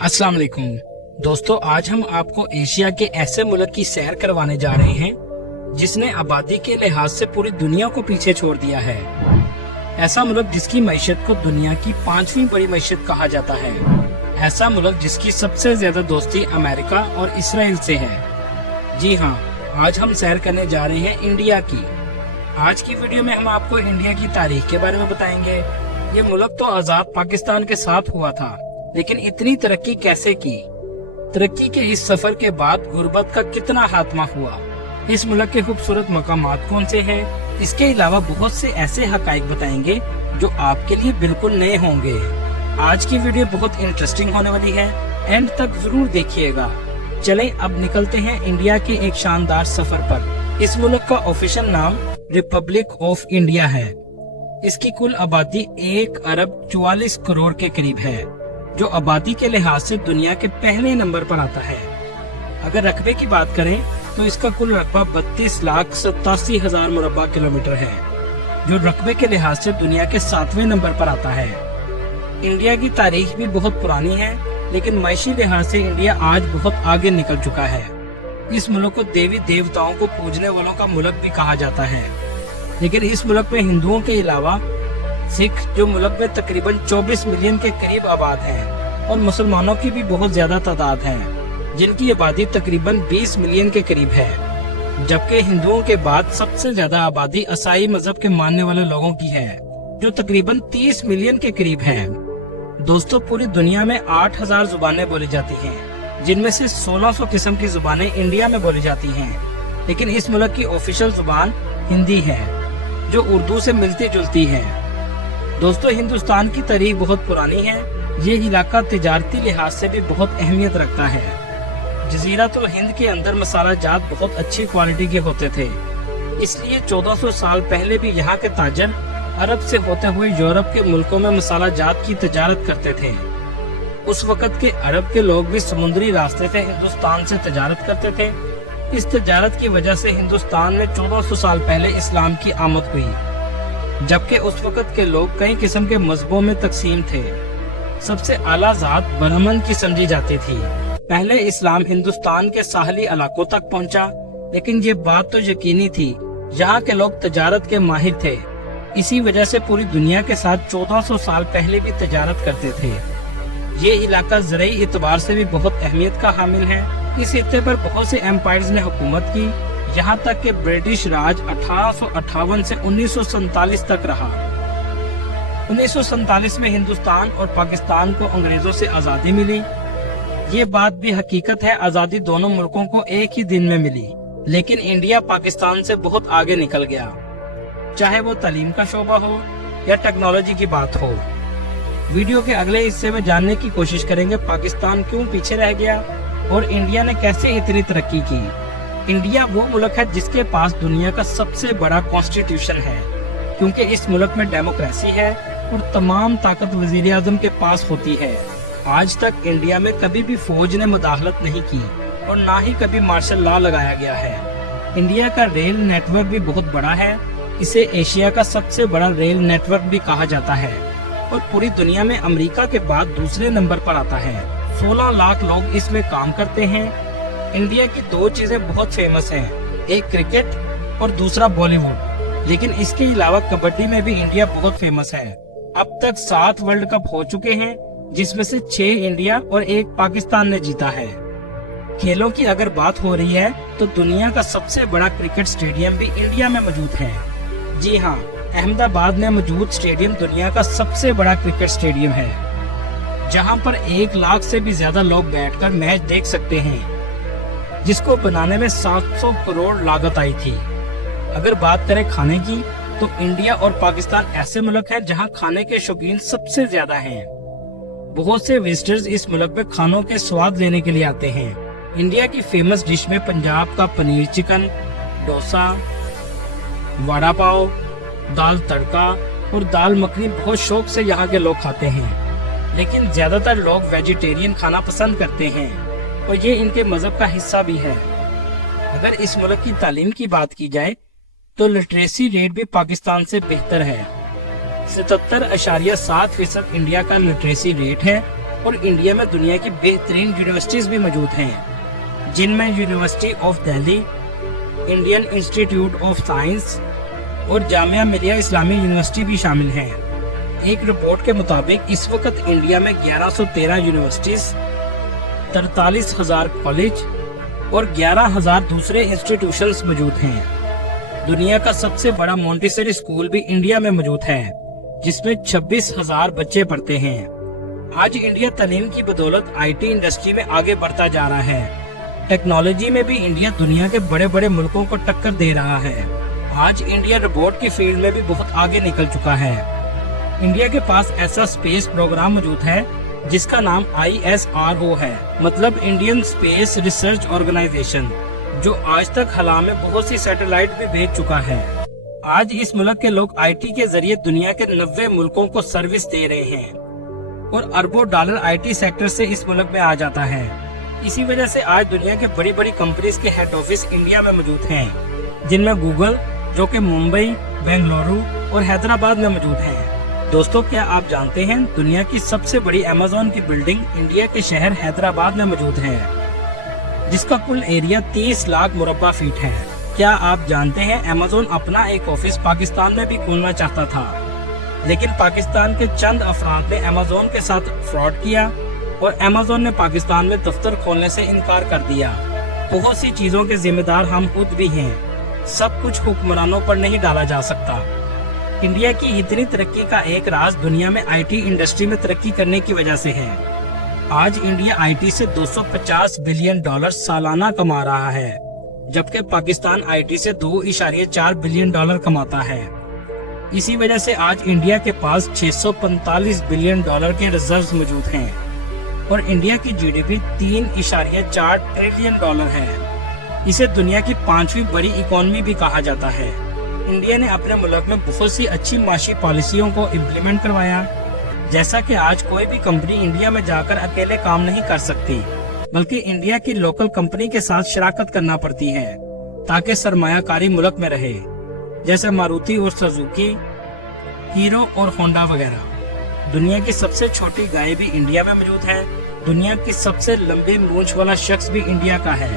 अस्सलाम वालेकुम दोस्तों, आज हम आपको एशिया के ऐसे मुल्क की सैर करवाने जा रहे हैं जिसने आबादी के लिहाज से पूरी दुनिया को पीछे छोड़ दिया है। ऐसा मुल्क जिसकी मईशत को दुनिया की 5वीं बड़ी मईशत कहा जाता है। ऐसा मुल्क जिसकी सबसे ज्यादा दोस्ती अमेरिका और इसराइल से है। जी हाँ, आज हम सैर करने जा रहे हैं इंडिया की। आज की वीडियो में हम आपको इंडिया की तारीख के बारे में बताएंगे। ये मुल्क तो आजाद पाकिस्तान के साथ हुआ था, लेकिन इतनी तरक्की कैसे की? तरक्की के इस सफर के बाद गुर्बत का कितना खात्मा हुआ? इस मुल्क के खूबसूरत मकामात कौन से हैं? इसके अलावा बहुत से ऐसे हकाइक बताएंगे जो आपके लिए बिल्कुल नए होंगे। आज की वीडियो बहुत इंटरेस्टिंग होने वाली है, एंड तक जरूर देखिएगा। चलें अब निकलते हैं इंडिया के एक शानदार सफर पर। इस मुल्क का ऑफिशियल नाम रिपब्लिक ऑफ इंडिया है। इसकी कुल आबादी 1 अरब 44 करोड़ के करीब है, जो आबादी के लिहाज से दुनिया के पहले नंबर पर आता है। अगर रकबे की बात करें तो इसका कुल रकबा 32,87,000 मुरब्बा किलोमीटर है, जो रकबे के लिहाज से दुनिया के 7वें नंबर पर आता है। इंडिया की तारीख भी बहुत पुरानी है, लेकिन मैशी लिहाज से इंडिया आज बहुत आगे निकल चुका है। इस मुल्क को देवी देवताओं को पूजने वालों का मुल्क भी कहा जाता है, लेकिन इस मुल्क में हिंदुओं के अलावा सिख, जो मुल्क में तकरीबन 24 मिलियन के करीब आबाद हैं, और मुसलमानों की भी बहुत ज्यादा तादाद है, जिनकी आबादी तकरीबन 20 मिलियन के करीब है। जबकि हिंदुओं के बाद सबसे ज्यादा आबादी ईसाई मजहब के मानने वाले लोगों की है, जो तकरीबन 30 मिलियन के करीब है। दोस्तों, पूरी दुनिया में 8,000 जुबानें बोली जाती हैं, जिनमें से 1600 किस्म की जुबानें इंडिया में बोली जाती हैं, लेकिन इस मुल्क की ऑफिशियल जुबान हिंदी है, जो उर्दू से मिलती जुलती है। दोस्तों, हिंदुस्तान की तारीख बहुत पुरानी है। ये इलाका तिजारती लिहाज से भी बहुत अहमियत रखता है। जजीरतुल हिंद के अंदर मसाला जात बहुत अच्छी क्वालिटी के होते थे, इसलिए 1400 साल पहले भी यहाँ के ताजर अरब से होते हुए यूरोप के मुल्कों में मसाला जात की तजारत करते थे। उस वक़्त के अरब के लोग भी समुद्री रास्ते से हिंदुस्तान से तजारत करते थे। इस तजारत की वजह से हिंदुस्तान में 1400 साल पहले इस्लाम की आमद हुई, जबकि उस वक़्त के लोग कई किस्म के मजहबों में तकसीम थे। सबसे आला जात ब्राह्मण की समझी जाती थी। पहले इस्लाम हिंदुस्तान के साहली इलाकों तक पहुंचा, लेकिन ये बात तो यकीनी थी, यहाँ के लोग तजारत के माहिर थे। इसी वजह से पूरी दुनिया के साथ 1400 साल पहले भी तजारत करते थे। ये इलाका ज़राई एतबार से भी बहुत अहमियत का हामिल है। इस खित्ते पर बहुत से एम्पायर्स ने हुकूमत की, यहाँ तक कि ब्रिटिश राज 1858 से 1947 तक रहा। 1947 में हिंदुस्तान और पाकिस्तान को अंग्रेजों से आज़ादी मिली। ये बात भी हकीकत है, आज़ादी दोनों मुल्कों को एक ही दिन में मिली, लेकिन इंडिया पाकिस्तान से बहुत आगे निकल गया, चाहे वो तालीम का शोबा हो या टेक्नोलॉजी की बात हो। वीडियो के अगले हिस्से में जानने की कोशिश करेंगे पाकिस्तान क्यों पीछे रह गया और इंडिया ने कैसे इतनी तरक्की की। इंडिया वो मुल्क है जिसके पास दुनिया का सबसे बड़ा कॉन्स्टिट्यूशन है, क्योंकि इस मुल्क में डेमोक्रेसी है और तमाम ताकत वजीर आजम के पास होती है। आज तक इंडिया में कभी भी फौज ने मुदाखलत नहीं की और ना ही कभी मार्शल लॉ लगाया गया है। इंडिया का रेल नेटवर्क भी बहुत बड़ा है। इसे एशिया का सबसे बड़ा रेल नेटवर्क भी कहा जाता है, और पूरी दुनिया में अमेरिका के बाद दूसरे नंबर पर आता है। 16 लाख लोग इसमें काम करते हैं। इंडिया की 2 चीजें बहुत फेमस हैं, एक क्रिकेट और दूसरा बॉलीवुड, लेकिन इसके अलावा कबड्डी में भी इंडिया बहुत फेमस है। अब तक 7 वर्ल्ड कप हो चुके हैं, जिसमें से 6 इंडिया और 1 पाकिस्तान ने जीता है। खेलों की अगर बात हो रही है तो दुनिया का सबसे बड़ा क्रिकेट स्टेडियम भी इंडिया में मौजूद है। जी हाँ, अहमदाबाद में मौजूद स्टेडियम दुनिया का सबसे बड़ा क्रिकेट स्टेडियम है, जहां पर 1 लाख से भी ज्यादा लोग बैठकर मैच देख सकते हैं, जिसको बनाने में 700 करोड़ लागत आई थी। अगर बात करें खाने की, तो इंडिया और पाकिस्तान ऐसे मुल्क हैं जहां खाने के शौकीन सबसे ज्यादा हैं। बहुत से विजिटर्स इस मुल्क में खानों के स्वाद लेने के लिए आते हैं। इंडिया की फेमस डिश में पंजाब का पनीर चिकन, डोसा, वड़ा पाव, दाल तड़का और दाल मखनी बहुत शौक से यहाँ के लोग खाते हैं, लेकिन ज्यादातर लोग वेजिटेरियन खाना पसंद करते हैं, और ये इनके मजहब का हिस्सा भी है। अगर इस मुल्क की तालीम की बात की जाए तो लिटरेसी रेट भी पाकिस्तान से बेहतर है। 77.7% इंडिया का लिटरेसी रेट है, और इंडिया में दुनिया की बेहतरीन यूनिवर्सिटीज भी मौजूद हैं, जिनमें university of Delhi, Indian institute of science और जामिया मिलिया इस्लामी यूनिवर्सिटी भी शामिल हैं। एक रिपोर्ट के मुताबिक इस वक्त इंडिया में 1113 यूनिवर्सिटीज, 43,000 कॉलेज और 11,000 दूसरे इंस्टीट्यूशंस मौजूद हैं। दुनिया का सबसे बड़ा मॉन्टेसरी स्कूल भी इंडिया में मौजूद है, जिसमें 26,000 बच्चे पढ़ते हैं। आज इंडिया तालीम की बदौलत IT इंडस्ट्री में आगे बढ़ता जा रहा है। टेक्नोलॉजी में भी इंडिया दुनिया के बड़े बड़े मुल्कों को टक्कर दे रहा है। आज इंडिया रोबोट की फील्ड में भी बहुत आगे निकल चुका है। इंडिया के पास ऐसा स्पेस प्रोग्राम मौजूद है जिसका नाम ISRO है, मतलब इंडियन स्पेस रिसर्च ऑर्गेनाइजेशन, जो आज तक हवा में बहुत सी सैटेलाइट भी भेज चुका है। आज इस मुल्क के लोग IT के जरिए दुनिया के 90 मुल्कों को सर्विस दे रहे हैं और अरबों डॉलर IT सेक्टर से इस मुल्क में आ जाता है। इसी वजह से आज दुनिया के बड़ी बड़ी कंपनीज के हेड ऑफिस इंडिया में मौजूद हैं, जिनमें गूगल, जो कि मुंबई, बेंगलुरु और हैदराबाद में मौजूद है। दोस्तों, क्या आप जानते हैं दुनिया की सबसे बड़ी अमेज़न की बिल्डिंग इंडिया के शहर हैदराबाद में मौजूद है, जिसका कुल एरिया 30 लाख मुरब्बा फीट है। क्या आप जानते हैं अमेज़न अपना एक ऑफिस पाकिस्तान में भी खोलना चाहता था, लेकिन पाकिस्तान के चंद अफराद ने अमेज़न के साथ फ्रॉड किया और अमेज़न ने पाकिस्तान में दफ्तर खोलने से इनकार कर दिया। बहुत सी चीजों के जिम्मेदार हम खुद भी हैं। सब कुछ हुक्मरानों पर नहीं डाला जा सकता। इंडिया की इतनी तरक्की का एक राज दुनिया में IT इंडस्ट्री में तरक्की करने की वजह से है। आज इंडिया IT से $250 बिलियन सालाना कमा रहा है, जबकि पाकिस्तान IT से $2.4 बिलियन कमाता है। इसी वजह से आज इंडिया के पास $645 बिलियन के रिजर्व्स मौजूद हैं और इंडिया की GDP $3.4 ट्रिलियन है। इसे दुनिया की 5वीं बड़ी इकोनॉमी भी कहा जाता है। इंडिया ने अपने मुल्क में बहुत सी अच्छी माशी पॉलिसियों को इम्प्लीमेंट करवाया, जैसा कि आज कोई भी कंपनी इंडिया में जाकर अकेले काम नहीं कर सकती, बल्कि इंडिया की लोकल कंपनी के साथ शराकत करना पड़ती है ताकि सरमायाकारी मुल्क में रहे, जैसे मारुति और सुजुकी, हीरो और होंडा वगैरह। दुनिया की सबसे छोटी गाय भी इंडिया में मौजूद है। दुनिया की सबसे लंबी मूंछ वाला शख्स भी इंडिया का है।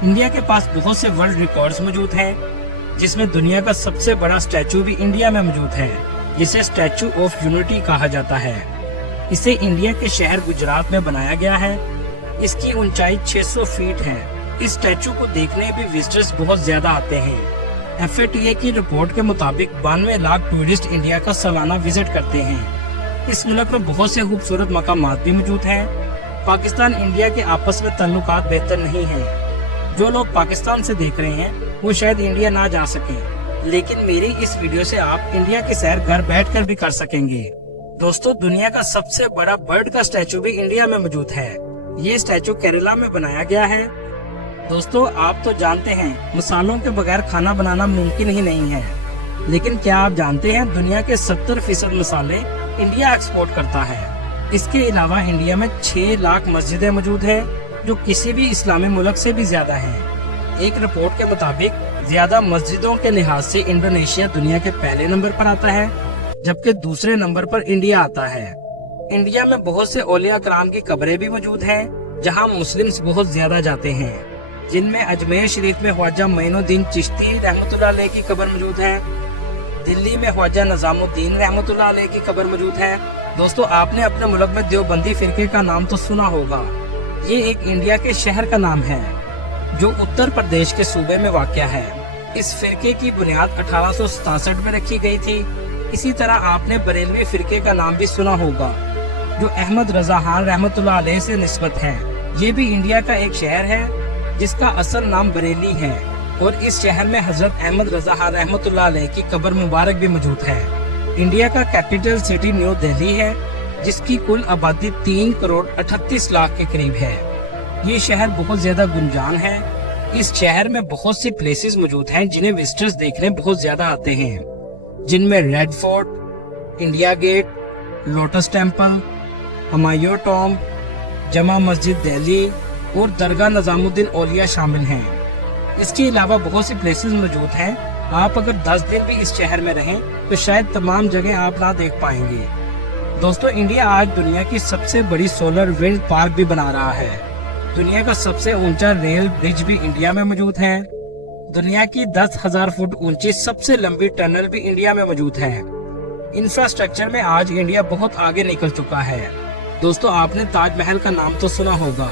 इंडिया के पास बहुत से वर्ल्ड रिकॉर्ड्स मौजूद हैं, जिसमें दुनिया का सबसे बड़ा स्टैचू भी इंडिया में मौजूद है, जिसे स्टैचू ऑफ यूनिटी कहा जाता है। इसे इंडिया के शहर गुजरात में बनाया गया है। इसकी ऊंचाई 600 फीट है। इस स्टैचू को देखने भी विजिटर्स बहुत ज्यादा आते हैं। FATA की रिपोर्ट के मुताबिक 92 लाख टूरिस्ट इंडिया का सालाना विजिट करते हैं। इस मुल्क में बहुत से खूबसूरत मकामात भी मौजूद हैं। पाकिस्तान इंडिया के आपस में ताल्लुकात बेहतर नहीं है। जो लोग पाकिस्तान से देख रहे हैं वो शायद इंडिया ना जा सके, लेकिन मेरी इस वीडियो से आप इंडिया की सैर घर बैठकर भी कर सकेंगे। दोस्तों, दुनिया का सबसे बड़ा बर्ड का स्टैचू भी इंडिया में मौजूद है। ये स्टैचू केरला में बनाया गया है। दोस्तों, आप तो जानते हैं मसालों के बगैर खाना बनाना मुमकिन ही नहीं है, लेकिन क्या आप जानते हैं दुनिया के 70% मसाले इंडिया एक्सपोर्ट करता है। इसके अलावा इंडिया में 6 लाख मस्जिदें मौजूद है, जो किसी भी इस्लामी मुल्क से भी ज्यादा है। एक रिपोर्ट के मुताबिक ज्यादा मस्जिदों के लिहाज से इंडोनेशिया दुनिया के पहले नंबर पर आता है, जबकि दूसरे नंबर पर इंडिया आता है। इंडिया में बहुत से औलिया कराम की कब्रें भी मौजूद हैं, जहां मुस्लिम्स बहुत ज्यादा जाते हैं, जिनमें अजमेर शरीफ में ख्वाजा मोइनुद्दीन चिश्ती रहमतुल्लाह अलैह की कब्र मौजूद है। दिल्ली में ख्वाजा निजामुद्दीन रहमतुल्लाह अलैह की कब्र मौजूद है। दोस्तों, आपने अपने मुल्क में देवबंदी फिरके का नाम तो सुना होगा। ये एक इंडिया के शहर का नाम है जो उत्तर प्रदेश के सूबे में वाक़या है। इस फिरके की बुनियाद 1867 में रखी गई थी। इसी तरह आपने बरेलवी फिरके का नाम भी सुना होगा, जो अहमद रजा खान रहमतुल्लाह अलैह से निस्बत है। ये भी इंडिया का एक शहर है जिसका असल नाम बरेली है और इस शहर में हजरत अहमद रजा खान रहमतुल्लाह अलैह की कब्र मुबारक भी मौजूद है। इंडिया का कैपिटल सिटी न्यू दिल्ली है, जिसकी कुल आबादी 3 करोड़ 38 लाख के करीब है। ये शहर बहुत ज्यादा गुंजान है। इस शहर में बहुत सी प्लेसेस मौजूद हैं जिन्हें विजिटर्स देखने बहुत ज्यादा आते हैं, जिनमें Red Fort, India Gate, Lotus Temple, Humayun tomb, Jama Masjid Delhi और दरगाह निजामुद्दीन औलिया शामिल हैं। इसके अलावा बहुत सी प्लेसेस मौजूद हैं। आप अगर 10 दिन भी इस शहर में रहें तो शायद तमाम जगह आप ना देख पाएंगे। दोस्तों इंडिया आज दुनिया की सबसे बड़ी सोलर विंड पार्क भी बना रहा है। दुनिया का सबसे ऊंचा रेल ब्रिज भी इंडिया में मौजूद है। दुनिया की 10,000 फुट ऊंची सबसे लंबी टनल भी इंडिया में मौजूद है। इंफ्रास्ट्रक्चर में आज इंडिया बहुत आगे निकल चुका है। दोस्तों आपने ताजमहल का नाम तो सुना होगा,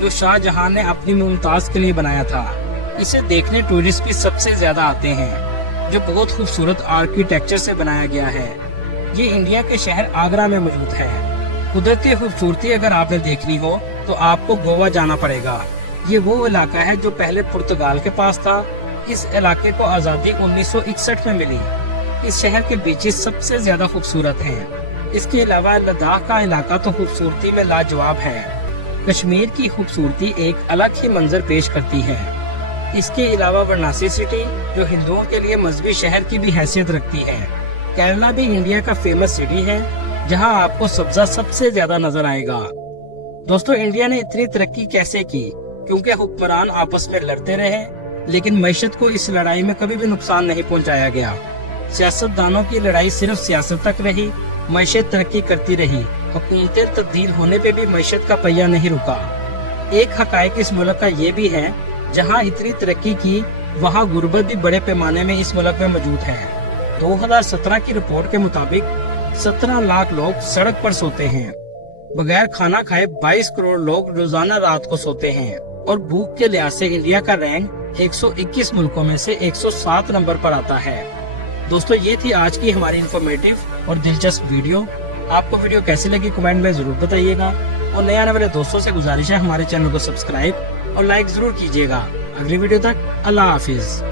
जो शाहजहां ने अपनी मुमताज के लिए बनाया था। इसे देखने टूरिस्ट भी सबसे ज्यादा आते हैं, जो बहुत खूबसूरत आर्किटेक्चर से बनाया गया है। ये इंडिया के शहर आगरा में मौजूद है। कुदरती खूबसूरती अगर आपने देखनी हो तो आपको गोवा जाना पड़ेगा। ये वो इलाका है जो पहले पुर्तगाल के पास था। इस इलाके को आजादी 1961 में मिली। इस शहर के बीचेस सबसे ज्यादा खूबसूरत हैं। इसके अलावा लद्दाख का इलाका तो खूबसूरती में लाजवाब है। कश्मीर की खूबसूरती एक अलग ही मंजर पेश करती है। इसके अलावा वाराणसी सिटी, जो हिंदुओं के लिए मजहबी शहर की भी हैसियत रखती है। केरला भी इंडिया का फेमस सिटी है, जहां आपको सब्जा सबसे ज्यादा नजर आएगा। दोस्तों इंडिया ने इतनी तरक्की कैसे की? क्योंकि हुक्मरान आपस में लड़ते रहे, लेकिन मईशत को इस लड़ाई में कभी भी नुकसान नहीं पहुंचाया गया। सियासतदानों की लड़ाई सिर्फ सियासत तक रही, मईशत तरक्की करती रही। हुकूमतें तब्दील होने पे भी मईशत का पहिया नहीं रुका। एक हकायक इस मुल्क का ये भी है, जहां इतनी तरक्की की, वहां गुर्बत भी बड़े पैमाने में इस मुल्क में मौजूद है। 2017 की रिपोर्ट के मुताबिक 17 लाख लोग सड़क पर सोते हैं। बगैर खाना खाए 22 करोड़ लोग रोजाना रात को सोते हैं। और भूख के लिहाज से इंडिया का रैंक 121 मुल्कों में से 107 नंबर पर आता है। दोस्तों ये थी आज की हमारी इंफॉर्मेटिव और दिलचस्प वीडियो। आपको वीडियो कैसी लगी कमेंट में जरूर बताइएगा। और नए आने वाले दोस्तों से गुजारिश है हमारे चैनल को सब्सक्राइब और लाइक जरूर कीजिएगा। अगली वीडियो तक अल्लाह हाफिज।